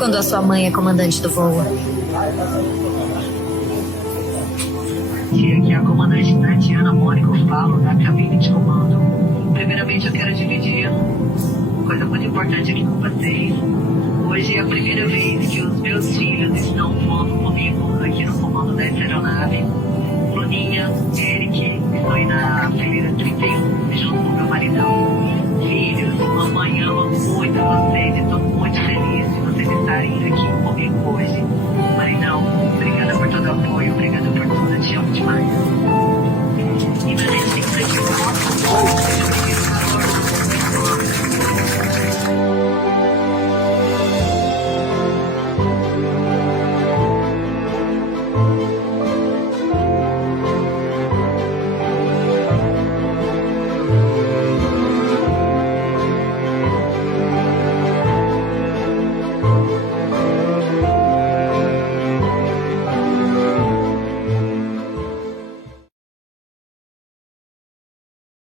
Quando a sua mãe é comandante do voo. Aqui é a comandante Tatiana Mônica, eu falo da cabine de comando. Primeiramente eu quero dividir uma coisa muito importante aqui com vocês. Hoje é a primeira vez que os meus filhos estão voando comigo aqui no comando dessa aeronave. Luninha, Eric, estou aí na fileira 31, junto com meu maridão. Filhos, mamãe ama muito vocês e estou muito feliz de vocês estarem aqui comigo hoje.